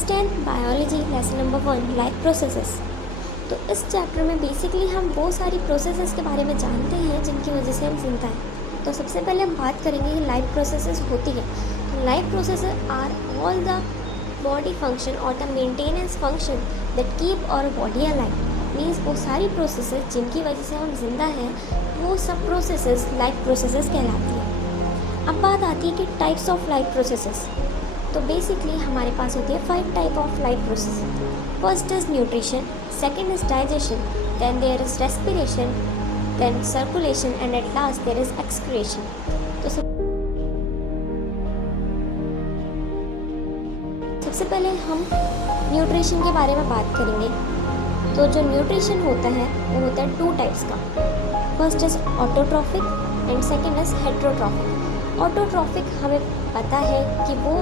Class 10 biology lesson number 1 life processes. तो इस chapter में बेसिकली हम वो सारी प्रोसेसेस के बारे में जानते हैं जिनकी वजह से हम जिंदा हैं। तो सबसे पहले हम बात करेंगे कि लाइफ प्रोसेसेस होती है। तो life processes are all the body function और the maintenance function that keep our body alive. Means वो सारी प्रोसेसेस जिनकी वजह से हम जिंदा हैं वो सब प्रोसेसेस लाइफ प्रोसेसेस कहलाती हैं। अब बात आती है कि टाइप्स ऑफ लाइफ प्रोसेसेस। तो बेसिकली हमारे पास होती है 5 type of life process. First is nutrition, second is digestion, then there is respiration, then circulation and at last there is excretion. तो सबसे पहले हम न्यूट्रिशन के बारे में बात करेंगे। तो जो न्यूट्रिशन होता है वो होता है 2 टाइप्स का। First is autotrophic and second is heterotrophic. Autotrophic हमें पता है कि वो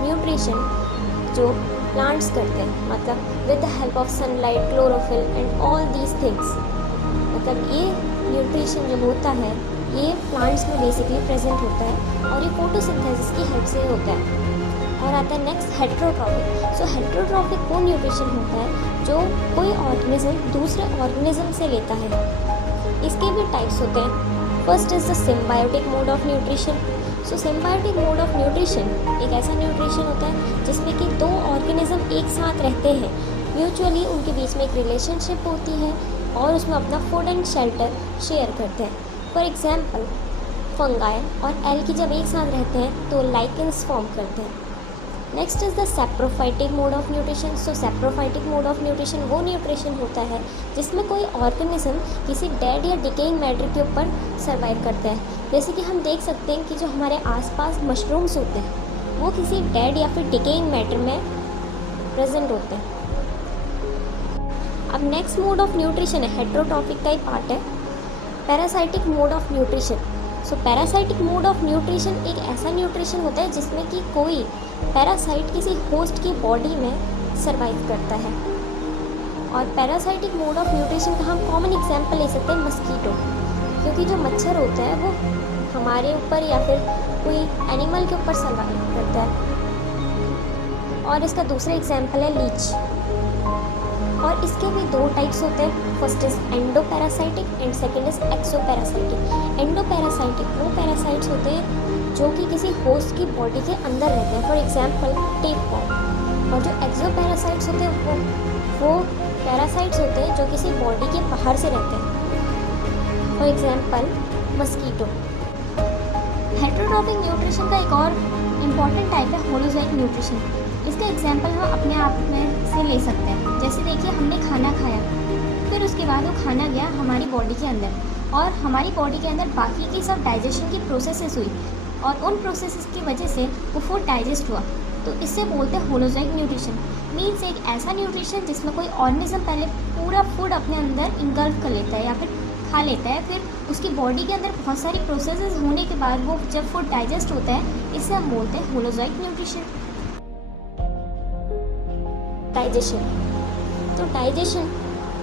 न्यूट्रिशन जो प्लांट्स करते हैं, मतलब with the help of sunlight, chlorophyll and all these things, मतलब ये न्यूट्रिशन जो होता है ये प्लांट्स में बेसिकली प्रेजेंट होता है और ये फोटोसिंथेसिस की हेल्प से होता है। और आता है नेक्स्ट हेटेरोट्रॉफिक। सो हेटेरोट्रॉफिक वो न्यूट्रिशन होता है जो कोई ऑर्गेनिज्म दूसरे ऑर्गेनिज्म से लेता है। इसके भी टाइप्स होते हैं। First is the symbiotic mode of nutrition. So symbiotic mode of nutrition एक ऐसा न्यूट्रिशन होता है जिसमें कि 2 ऑर्गेनिज्म एक साथ रहते हैं, म्यूचुअली उनके बीच में एक रिलेशनशिप होती है और उसमें अपना फूड एंड शेल्टर शेयर करते हैं। फॉर एग्जाम्पल फंगाई और एल्गी जब एक साथ रहते हैं तो लाइकेंस फॉर्म करते हैं। Next is the saprophytic mode of nutrition. So saprophytic mode of nutrition वो न्यूट्रिशन होता है जिसमें कोई ऑर्गेनिज्म किसी डेड या डिकेइंग मैटर के ऊपर सर्वाइव करता है। जैसे कि हम देख सकते हैं कि जो हमारे आसपास मशरूम्स होते हैं वो किसी डेड या फिर डिकेइंग मैटर में प्रेजेंट होते हैं। अब नेक्स्ट मोड ऑफ न्यूट्रिशन है हेटेरोट्रॉफिक का ही पार्ट है, parasitic mode of nutrition. So parasitic mode of nutrition एक ऐसा न्यूट्रिशन होता है जिसमें कि कोई पैरासाइट किसी होस्ट की बॉडी में सर्वाइव करता है। और पैरासाइटिक मोड ऑफ न्यूट्रिशन का हम कॉमन एग्जांपल ले सकते हैं मस्कीटो, क्योंकि जो मच्छर होता है वो हमारे ऊपर या फिर कोई एनिमल के ऊपर सर्वाइव करता है। और इसका दूसरा एग्जांपल है लीच। और इसके भी 2 टाइप्स होते हैं। First is endoparasitic and second is exoparasitic. Endoparasitic वो पैरासाइट्स होते हैं जो कि किसी होस्ट की बॉडी के अंदर रहते हैं, फॉर एग्जांपल टेपवॉर्म। और जो एक्सोपैरासाइट्स होते हैं वो पैरासाइट्स होते हैं जो किसी बॉडी के बाहर से रहते हैं, for example mosquito. Heterotrophic nutrition का एक और इम्पॉर्टेंट टाइप है होलोजोइक न्यूट्रिशन। इसका एग्जांपल हम अपने आप में से ले सकते हैं। जैसे देखिए हमने खाना खाया, फिर उसके बाद वो खाना गया हमारी बॉडी के अंदर और हमारी बॉडी के अंदर बाकी की सब डाइजेशन की प्रोसेसेस हुई और उन प्रोसेसेस की वजह से वो फूड डाइजेस्ट हुआ। तो इससे बोलते हैं होलोजोइक न्यूट्रिशन। मीन्स एक ऐसा न्यूट्रिशन जिसमें कोई ऑर्गेनिज्म पहले पूरा फूड अपने अंदर इंगल्फ कर लेता है या फिर खा लेता है, फिर उसकी बॉडी के अंदर बहुत सारी प्रोसेसेस होने के बाद वो जब फूड डाइजेस्ट होता है, इसे हम बोलते हैं होलोजोइक न्यूट्रिशन। डाइजेशन। तो डाइजेशन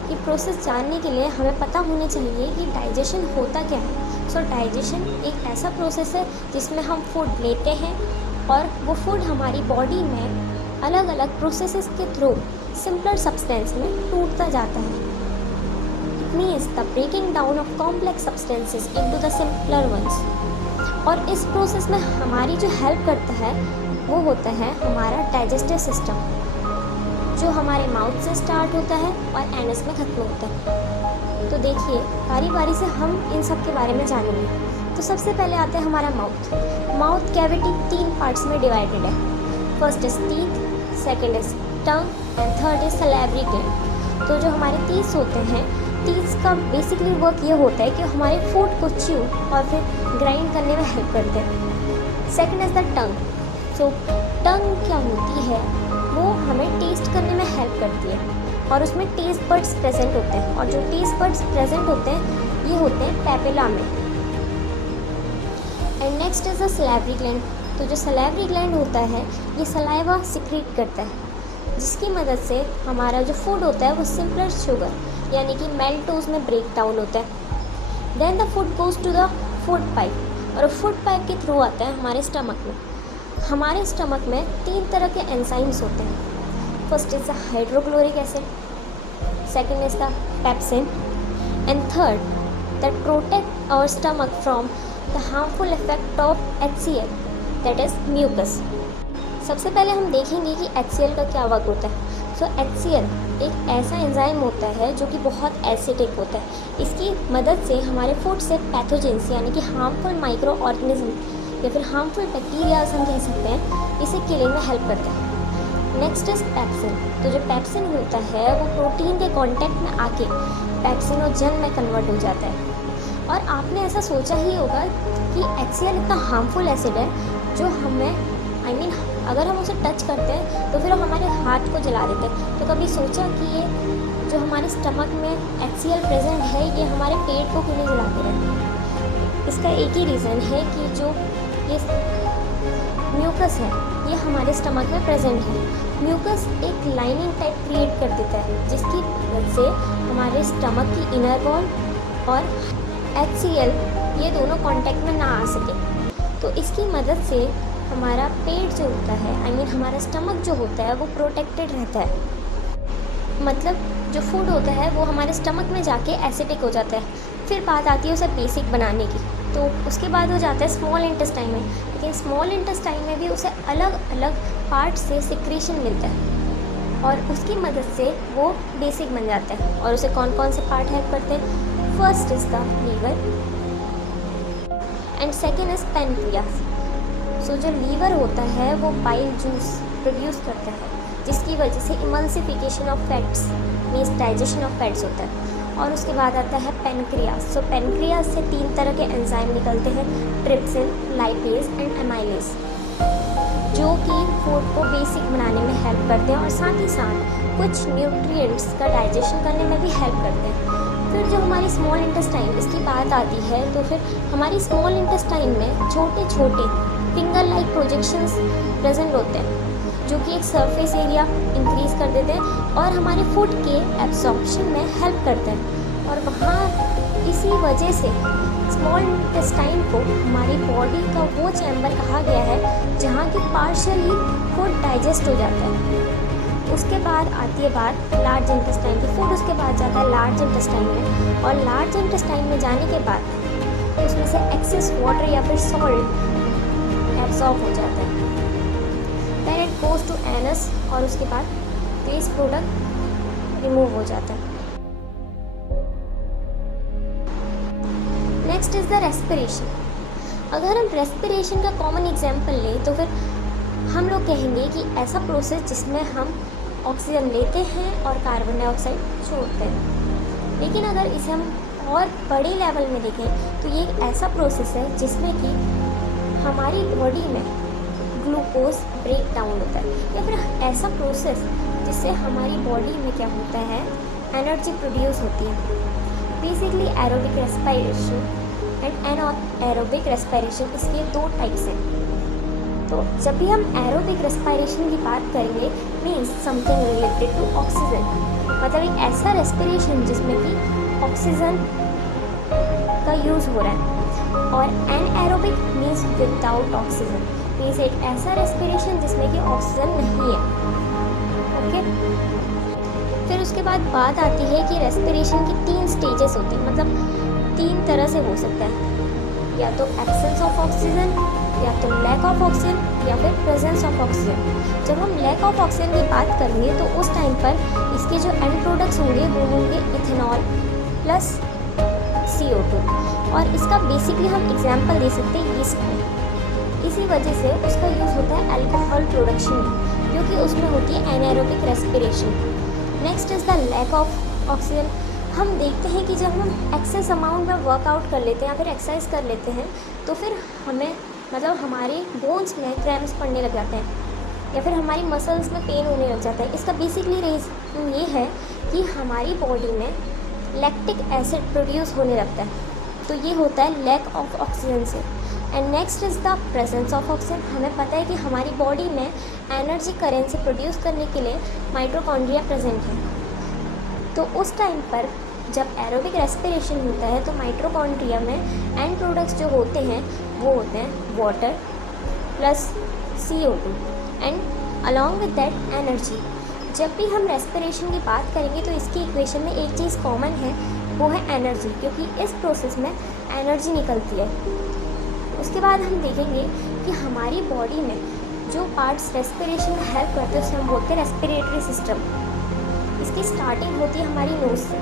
की प्रोसेस जानने के लिए हमें पता होना चाहिए कि डाइजेशन होता क्या है। सो डाइजेशन एक ऐसा प्रोसेस है जिसमें हम फूड लेते हैं और वो फूड हमारी बॉडी में अलग अलग प्रोसेसेस के थ्रू सिंपलर सब्सटेंस में टूटता जाता है। It means the breaking down of complex substances into the simpler ones. और इस प्रोसेस में हमारी जो हेल्प करता है वो होता है हमारा डाइजेस्टिव सिस्टम, जो हमारे माउथ से स्टार्ट होता है और एनस में ख़त्म होता है। तो देखिए बारी बारी से हम इन सब के बारे में जानेंगे। तो सबसे पहले आता है हमारा माउथ। माउथ कैविटी 3 पार्ट्स में डिवाइडेड है। First is teeth, second is tongue and third is salivary gland. तो जो हमारे टीथ होते हैं, टीथ का बेसिकली वर्क ये होता है कि हमारे फूड को च्यू और फिर ग्राइंड करने में हेल्प करते हैं। Second is the tongue. So tongue क्या होती है, वो हमें टेस्ट करने में हेल्प करती है और उसमें टेस्ट बड्स प्रेजेंट होते हैं। और जो टेस्ट बड्स प्रेजेंट होते हैं ये होते हैं पैपिला में। And next is the salivary gland. तो जो सैलिवरी ग्लैंड होता है ये सलाइवा सिक्रीट करता है, जिसकी मदद से हमारा जो फूड होता है वो सिंपलर शुगर यानी कि मेल्टोज में ब्रेक डाउन होता है। Then the food goes to the food pipe और फूड पाइप के थ्रू आता है हमारे स्टमक में। हमारे स्टमक में 3 तरह के एंजाइम्स होते हैं। First is the hydrochloric acid, second is the pepsin, and third that protect our stomach from the harmful effect of HCl, that is mucus. सबसे पहले हम देखेंगे कि HCl का क्या वर्क होता है. सो HCl एक ऐसा एंजाइम होता है जो कि बहुत एसिडिक होता है. इसकी मदद से हमारे फूड से पैथोजेंस यानी कि हार्मफुल माइक्रो ऑर्गेनिज्म या फिर हार्मफुल बैक्टीरियाज हम कह सकते हैं, इसे किलिंग में हेल्प करता है. Next is pepsin. तो जो पेप्सिन होता है वो प्रोटीन के कांटेक्ट में आके पेप्सिनोजन में कन्वर्ट हो जाता है. और आपने ऐसा सोचा ही होगा कि HCl इतना हार्मफुल एसिड है जो हमें अगर हम उसे टच करते हैं तो फिर हम हमारे हाथ को जला देते हैं. तो कभी सोचा कि ये जो हमारे स्टमक में HCl प्रेजेंट है ये हमारे पेट को क्यों नहीं जलाते रहते? इसका एक ही रीज़न है कि जो ये म्यूकस है ये हमारे स्टमक में प्रेजेंट है. म्यूकस एक लाइनिंग टाइप क्रिएट कर देता है जिसकी वजह से हमारे स्टमक की इनर वॉल और HCl ये दोनों कांटेक्ट में ना आ सके. तो इसकी मदद से हमारा पेट जो होता है हमारा स्टमक जो होता है वो प्रोटेक्टेड रहता है. मतलब जो फूड होता है वो हमारे स्टमक में जाके एसिडिक हो जाता है. फिर बात आती है उसे बेसिक बनाने की. तो उसके बाद हो जाता है स्मॉल इंटेस्टाइन में. लेकिन स्मॉल इंटेस्टाइन में भी उसे अलग अलग पार्ट से सिक्रीशन मिलता है और उसकी मदद से वो बेसिक बन जाता है. और उसे कौन कौन से पार्ट हेल्प करते हैं? First is the liver and second is pancreas. So जो लीवर होता है वो बाइल जूस प्रोड्यूस करता है जिसकी वजह से emulsification of fats means digestion of fats होता है. और उसके बाद आता है पैनक्रियास. सो पैनक्रियास से 3 तरह के एंजाइम निकलते हैं, ट्रिप्सिन, लाइपेज एंड एमाइलेज, जो कि फूड को बेसिक बनाने में हेल्प करते हैं और साथ ही साथ कुछ न्यूट्रिएंट्स का डाइजेशन करने में भी हेल्प करते हैं. फिर जो हमारी स्मॉल इंटेस्टाइन इसकी बात आती है तो फिर हमारी स्मॉल इंटेस्टाइन में छोटे छोटे फिंगर लाइक प्रोजेक्शंस प्रेजेंट होते हैं जो कि एक सरफेस एरिया इंक्रीज कर देते हैं और हमारे फूड के एब्जॉर्प्शन में हेल्प करते हैं. और वहाँ इसी वजह से स्मॉल इंटेस्टाइन को हमारी बॉडी का वो चैम्बर कहा गया है जहाँ की पार्शियली फूड डाइजेस्ट हो जाता है. उसके बाद आती है बात लार्ज इंटेस्टाइन की. फूड उसके बाद जाता है लार्ज इंटेस्टाइन में और लार्ज इंटेस्टाइन में जाने के बाद उसमें से एक्सेस वाटर या फिर सॉल्ट एब्जॉर्ब हो जाता है. Then it goes to anus और उसके बाद वेस्ट प्रोडक्ट रिमूव हो जाता है. Next is the respiration. अगर हम रेस्पिरेशन का कॉमन एग्जांपल लें तो फिर हम लोग कहेंगे कि ऐसा प्रोसेस जिसमें हम ऑक्सीजन लेते हैं और कार्बन डाइऑक्साइड छोड़ते हैं. लेकिन अगर इसे हम और बड़े लेवल में देखें तो ये एक ऐसा प्रोसेस है जिसमें कि हमारी बॉडी में ग्लूकोज ब्रेक डाउन होता है या फिर ऐसा प्रोसेस जिससे हमारी बॉडी में क्या होता है एनर्जी प्रोड्यूस होती है. Basically aerobic respiration and anaerobic respiration, इसके 2 टाइप्स हैं. तो जब भी हम एरोबिक रेस्पिरेशन की बात करेंगे means something related to oxygen, मतलब एक ऐसा रेस्पिरेशन जिसमें कि ऑक्सीजन का यूज़ हो रहा है. और anaerobic means without oxygen, means एक ऐसा रेस्पिरेशन जिसमें कि ऑक्सीजन नहीं है. ओके. फिर उसके बाद बात आती है कि रेस्पिरेशन की 3 स्टेजेस होती हैं, मतलब 3 तरह से हो सकता है. या तो एब्सेंस ऑफ ऑक्सीजन, या तो लैक ऑफ ऑक्सीजन, या फिर प्रेजेंस ऑफ ऑक्सीजन. जब हम लैक ऑफ ऑक्सीजन की बात करेंगे तो उस टाइम पर इसके जो एंड प्रोडक्ट्स होंगे वो होंगे इथेनॉल प्लस CO2. और इसका बेसिकली हम एग्जांपल दे सकते हैं यीस्ट में. इसी वजह से उसका यूज़ होता है अल्कोहल प्रोडक्शन में क्योंकि उसमें होती है anaerobic respiration. Next is the lack of oxygen. हम देखते हैं कि जब हम एक्सेस अमाउंट में वर्कआउट कर लेते हैं या फिर एक्सरसाइज कर लेते हैं तो फिर हमें मतलब हमारे बोन्स में क्रैम्प्स पड़ने लग जाते हैं या फिर हमारी मसल्स में पेन होने लग जाता है. इसका बेसिकली रीज़न ये है कि हमारी बॉडी में लैक्टिक एसिड प्रोड्यूस होने लगता है. तो ये होता है लैक ऑफ ऑक्सीजन से. And next is the presence of oxygen. हमें पता है कि हमारी बॉडी में एनर्जी करेंसी प्रोड्यूस करने के लिए माइटोकॉन्ड्रिया प्रेजेंट है. तो उस टाइम पर जब एरोबिक रेस्पिरेशन होता है तो माइटोकॉन्ड्रिया में एंड प्रोडक्ट्स जो होते हैं वो होते हैं water plus CO2 and along with that energy. जब भी हम रेस्पिरेशन की बात करेंगे तो इसकी इक्वेशन में एक चीज़ कॉमन है, वो है एनर्जी, क्योंकि इस प्रोसेस में एनर्जी निकलती है। उसके बाद हम देखेंगे कि हमारी बॉडी में जो पार्ट्स रेस्पिरेशन में हेल्प करते हैं उसे हम बोलते हैं रेस्पिरेटरी सिस्टम। इसकी स्टार्टिंग होती है हमारी नोज़ से।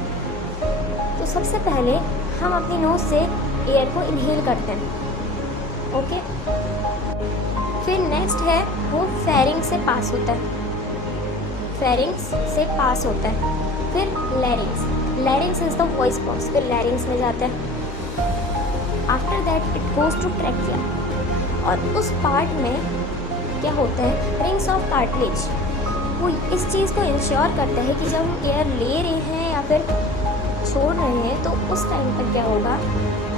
तो सबसे पहले हम अपनी नोज़ से एयर को इनहेल करते हैं, ओके। फिर नेक्स्ट है वो फेरिंग्स से पास होता है, फेरिंग्स से पास होता है। फिर larynx, larynx is the voice box, फिर लैरिंग्स में जाता है। After that it goes to trachea, और उस पार्ट में क्या होता है, रिंग्स ऑफ कार्टिलेज। वो इस चीज़ को इंश्योर करता है कि जब हम एयर ले रहे हैं या फिर छोड़ रहे हैं तो उस टाइम पर क्या होगा,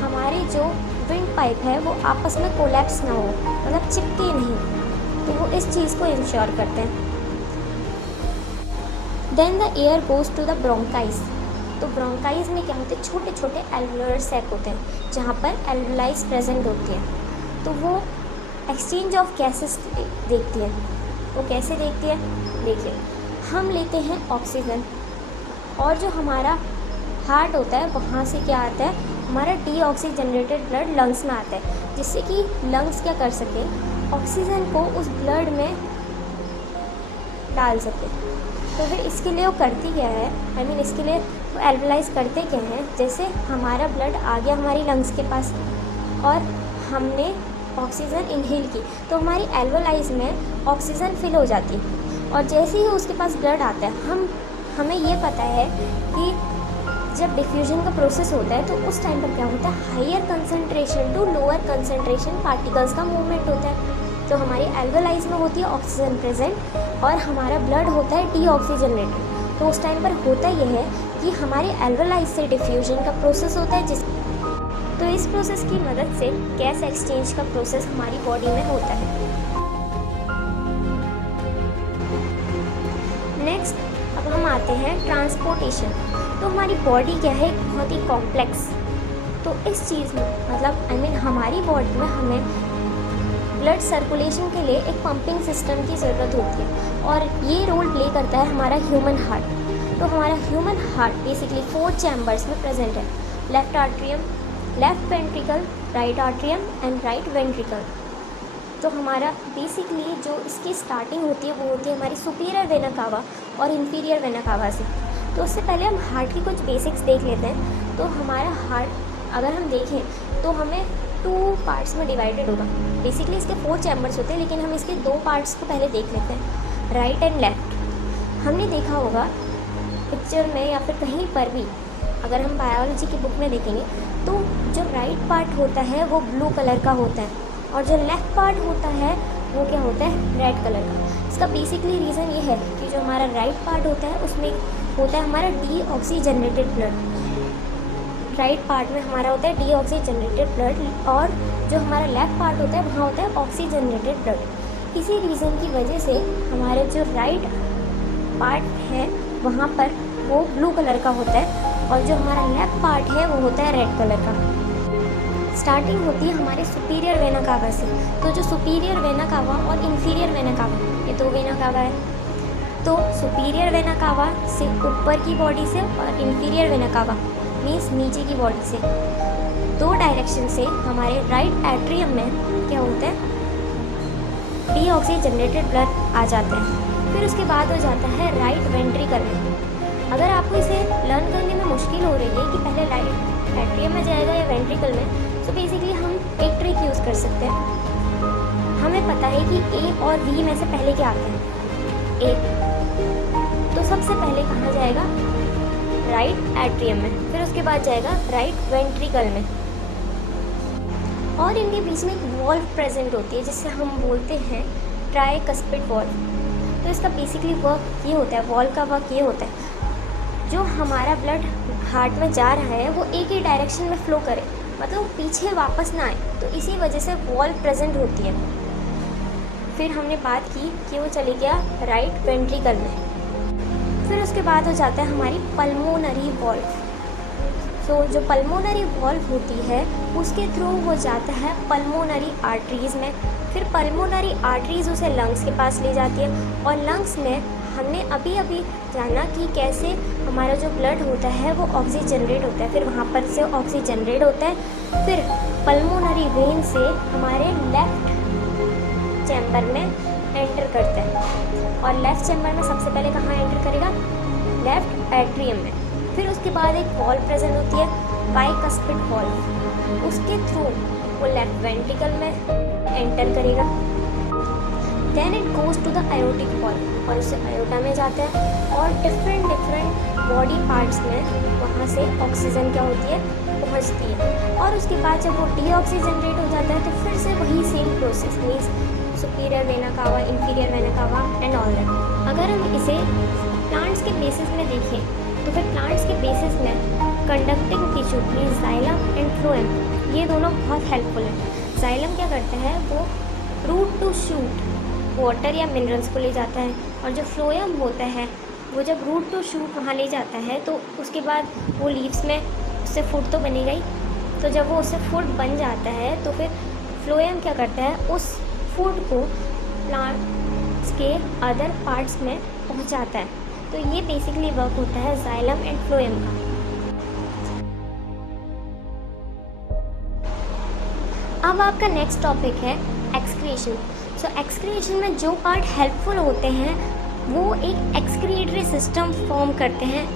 हमारे जो विंड पाइप है वो आपस में कोलैप्स ना हो, मतलब चिपके नहीं। तो वो इस चीज़ को इंश्योर करते हैं। Then the air goes to the bronchi. तो ब्रोंकाइज में क्या होते हैं, छोटे छोटे एल्वुलर सैक होते हैं जहाँ पर एल्वुलाइज प्रेजेंट होती है। तो वो एक्सचेंज ऑफ गैसेस देखती है। वो कैसे देखती है, देखिए, हम लेते हैं ऑक्सीजन, और जो हमारा हार्ट होता है वहाँ से क्या आता है, हमारा डीऑक्सीजनेटेड ब्लड लंग्स में आता है, जिससे कि लंग्स क्या कर सके, ऑक्सीजन को उस ब्लड में डाल सके। तो फिर इसके लिए वो करती क्या है, इसके लिए वो एल्वलाइज करते क्या हैं, जैसे हमारा ब्लड आ गया हमारी लंग्स के पास और हमने ऑक्सीजन इनहेल की, तो हमारी एल्वलाइज में ऑक्सीजन फिल हो जाती है। और जैसे ही उसके पास ब्लड आता है, हमें ये पता है कि जब डिफ्यूजन का प्रोसेस होता है तो उस टाइम पर क्या होता है, higher concentration to lower concentration particles का मूवमेंट होता है। तो हमारी एल्वलाइज में होती है ऑक्सीजन प्रेजेंट और हमारा ब्लड होता है डीऑक्सीजनेटेड। तो उस टाइम पर होता यह है कि हमारे एल्वलाइज से डिफ्यूजन का प्रोसेस होता है, तो इस प्रोसेस की मदद से गैस एक्सचेंज का प्रोसेस हमारी बॉडी में होता है। नेक्स्ट अब हम आते हैं ट्रांसपोर्टेशन। तो हमारी बॉडी क्या है, बहुत ही कॉम्प्लेक्स। तो इस चीज़ में मतलब हमारी बॉडी में हमें ब्लड सर्कुलेशन के लिए एक पंपिंग सिस्टम की ज़रूरत होती है, और ये रोल प्ले करता है हमारा ह्यूमन हार्ट। तो हमारा ह्यूमन हार्ट बेसिकली 4 चैम्बर्स में प्रेजेंट है, left atrium, left ventricle, right atrium and right ventricle. तो हमारा बेसिकली जो इसकी स्टार्टिंग होती है वो होती है हमारी सुपीरियर वेना कावा और इन्फीरियर वेना कावा से। तो उससे पहले हम हार्ट की कुछ बेसिक्स देख लेते हैं। तो हमारा हार्ट अगर हम देखें तो हमें 2 पार्ट्स में डिवाइडेड होगा। बेसिकली इसके 4 चैम्बर्स होते हैं, लेकिन हम इसके 2 पार्ट्स को पहले देख लेते हैं, राइट एंड लेफ्ट। हमने देखा होगा पिक्चर में या फिर कहीं पर भी, अगर हम बायोलॉजी की बुक में देखेंगे तो जो राइट पार्ट होता है वो ब्लू कलर का होता है, और जो लेफ़्ट पार्ट होता है वो क्या होता है, रेड कलर का। इसका बेसिकली रीज़न ये है कि जो हमारा राइट पार्ट होता है उसमें होता है हमारा डीऑक्सीजनेटेड ब्लड। राइट पार्ट में हमारा होता है डीऑक्सीजनेटेड ब्लड, और जो हमारा लेफ़्ट पार्ट होता है वहाँ होता है ऑक्सीजनेटेड ब्लड। इसी रीज़न की वजह से हमारे जो राइट पार्ट है वहाँ पर वो ब्लू कलर का होता है, और जो हमारा लेफ़्ट पार्ट है वो होता है रेड कलर का। स्टार्टिंग होती है हमारे सुपीरियर वेना कावा से। तो जो सुपीरियर वेना कावा और इन्फीरियर वेना कावा, ये 2 वेना कावा है। तो सुपीरियर वेना कावा से ऊपर की बॉडी से और इन्फीरियर वेना कावा मीन्स नीचे की बॉडी से 2 डायरेक्शन से हमारे राइट एट्रियम में क्या होता है, डीऑक्सीजनेटेड ब्लड आ जाता है। फिर उसके बाद हो जाता है राइट वेंट्रिकल में। अगर आपको इसे लर्न करने में मुश्किल हो रही है कि पहले राइट एट्रियम में जाएगा या वेंट्रिकल में, तो बेसिकली हम एक ट्रिक यूज़ कर सकते हैं। हमें पता है कि ए और वी में से पहले क्या आते हैं, ए। तो सबसे पहले कहाँ जाएगा, राइट एट्रियम में, फिर उसके बाद जाएगा राइट वेंट्रिकल में, और इनके बीच में एक वॉल्व प्रेजेंट होती है जिससे हम बोलते हैं ट्राइकस्पिड वॉल्व। तो इसका बेसिकली वर्क ये होता है, वॉल्व का वर्क ये होता है, जो हमारा ब्लड हार्ट में जा रहा है वो एक ही डायरेक्शन में फ़्लो करे, मतलब पीछे वापस ना आए। तो इसी वजह से वॉल्व प्रेजेंट होती है। फिर हमने बात की कि वो चली गया राइट वेंट्रिकल में। फिर उसके बाद हो जाता है हमारी पल्मोनरी वॉल्व। तो जो पल्मोनरी वॉल्व होती है उसके थ्रू वो जाता है पल्मोनरी आर्टरीज़ में। फिर पल्मोनरी आर्टरीज़ उसे लंग्स के पास ले जाती है, और लंग्स में हमने अभी अभी जाना कि कैसे हमारा जो ब्लड होता है वो ऑक्सीजन जनरेट होता है, फिर वहाँ पर से ऑक्सीजन जनरेट होता है, फिर पल्मोनरी वेन से हमारे लेफ्ट चैम्बर में एंटर करता है। और लेफ़्ट चैम्बर में सबसे पहले कहाँ एंटर करेगा? लेफ़्ट एट्रियम में। फिर उसके बाद एक वॉल्व प्रेजेंट होती है, बाइकस्पिड वॉल्व, उसके थ्रू वो लेफ्ट वेंट्रिकल में एंटर करेगा। Then it goes to the aortic valve और उससे आयोटा में जाता है और डिफरेंट बॉडी पार्ट्स में वहाँ से ऑक्सीजन क्या होती है? पहुँचती है। और उसके बाद जब वो डीऑक्सीजनरेट हो जाता है तो फिर से वही same process means superior vena cava, inferior vena cava and all that. अगर हम इसे प्लांट्स के बेसिस में देखें तो फिर प्लांट्स के बेसिस में conducting tissue means xylem and phloem, ये दोनों बहुत हेल्पफुल हैं। जाइलम क्या करता है? वो रूट टू शूट वाटर या मिनरल्स को ले जाता है, और जो फ्लोएम होता है वो जब रूट टू शूट वहाँ ले जाता है तो उसके बाद वो लीव्स में उससे फूड तो बनेगा ही, तो जब वो उससे फूड बन जाता है तो फिर फ्लोएम क्या करता है? उस फूड को प्लांट्स के अदर पार्ट्स में पहुंचाता है। तो ये बेसिकली वर्क होता है जाइलम एंड फ्लोएम का। अब आपका नेक्स्ट टॉपिक है एक्सक्रीशन। सो एक्सक्रीशन में जो पार्ट हेल्पफुल होते हैं वो एक एक्सक्रीटरी सिस्टम फॉर्म करते हैं,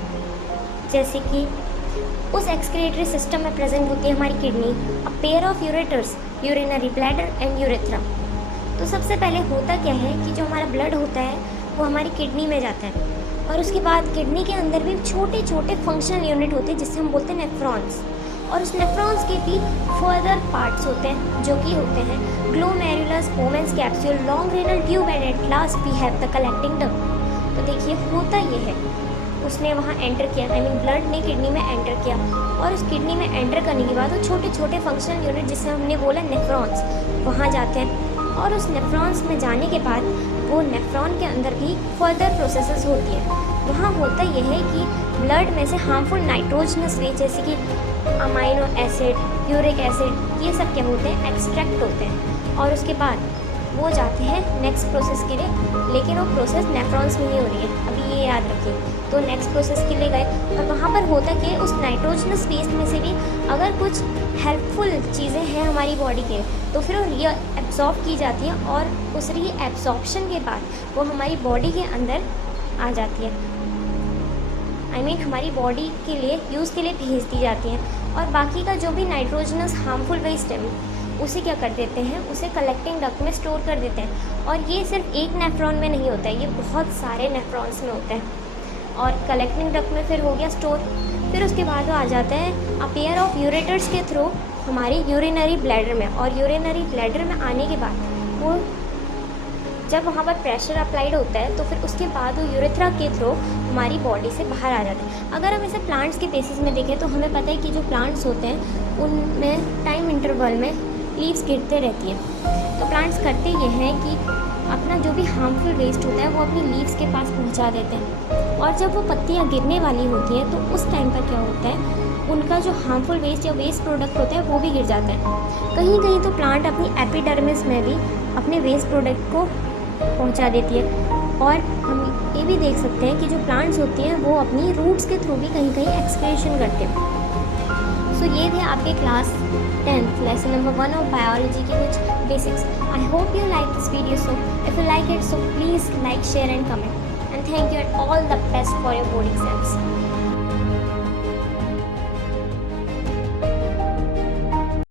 जैसे कि उस एक्सक्रीटरी सिस्टम में प्रेजेंट होती है हमारी kidney, a pair of ureters, urinary bladder and urethra. तो सबसे पहले होता क्या है कि जो हमारा ब्लड होता है वो हमारी किडनी में जाता है, और उसके बाद किडनी के अंदर भी छोटे छोटे फंक्शनल यूनिट होते हैं जिससे हम बोलते हैं नेफ्रॉन्स, और उस नेफ्रॉन्स के भी फर्दर पार्ट्स होते हैं जो कि होते हैं glomerulus, Bowman's capsule, long renal tube and at last we have the collecting duct. तो देखिए होता ये है, उसने वहाँ एंटर किया, आई मीन ब्लड ने किडनी में एंटर किया, और उस किडनी में एंटर करने के बाद वो छोटे छोटे फंक्शनल यूनिट जिससे हमने बोला नेफ्रॉन्स वहाँ जाते हैं, और उस नेफ्रॉन्स में जाने के बाद वो नेफ्रॉन के अंदर भी फर्दर प्रोसेसेस होती है। वहाँ होता यह है कि ब्लड में से हार्मफुल नाइट्रोजनस वेस्ट जैसे कि अमाइनो एसिड, यूरिक एसिड, ये सब क्या होते हैं? एक्सट्रैक्ट होते हैं, और उसके बाद वो जाते हैं नेक्स्ट प्रोसेस के लिए, लेकिन वो प्रोसेस नेफ्रॉन्स में ही हो रही है, अभी ये याद रखिए। तो नेक्स्ट प्रोसेस के लिए गए, और वहाँ पर होता कि उस नाइट्रोजनस वेस्ट में से भी अगर कुछ हेल्पफुल चीज़ें हैं हमारी बॉडी के, तो फिर वो रीअब्सॉर्ब की जाती है, और उस रीअब्सॉर्प्शन के बाद वो हमारी बॉडी के अंदर आ जाती है, आई मीन हमारी बॉडी के लिए यूज़ के लिए भेज दी जाती हैं। और बाकी का जो भी नाइट्रोजनस हार्मफुल वेस्ट है उसे क्या कर देते हैं? उसे कलेक्टिंग डक्ट में स्टोर कर देते हैं, और ये सिर्फ एक नेफ्रॉन में नहीं होता है, ये बहुत सारे नेफ्रॉन्स में होता है, और कलेक्टिंग डक्ट में फिर हो गया स्टोर। फिर उसके बाद वो आ जाते हैं अ पेयर ऑफ यूरेटर्स के थ्रू हमारी यूरिनरी ब्लैडर में, और यूरिनरी ब्लैडर में आने के बाद वो जब वहाँ पर प्रेशर अप्लाइड होता है तो फिर उसके बाद वो यूरेथ्रा के थ्रू हमारी बॉडी से बाहर आ जाते हैं। अगर हम इसे प्लांट्स के बेसिस में देखें तो हमें पता है कि जो प्लांट्स होते हैं उनमें टाइम इंटरवल में लीव्स गिरते रहती हैं। तो प्लांट्स करते ये हैं कि अपना जो भी हार्मफुल वेस्ट होता है वो अपनी लीव्स के पास पहुंचा देते हैं, और जब वो पत्तियां गिरने वाली होती हैं तो उस टाइम पर क्या होता है? उनका जो हार्मफुल वेस्ट या वेस्ट प्रोडक्ट होता है वो भी गिर जाता है। कहीं कहीं तो प्लांट अपनी एपिडर्मिस में भी अपने वेस्ट प्रोडक्ट को पहुंचा देती है, और हम ये भी देख सकते हैं कि जो प्लांट्स होती हैं वो अपनी रूट्स के थ्रू भी कहीं कहीं एक्सक्रीशन करते हैं। सो ये थे आपके class 10th lesson number 1 of biology के कुछ basics. I hope you like this video, so if you like it so please like, share and comment, and thank you and all the best for your board exams.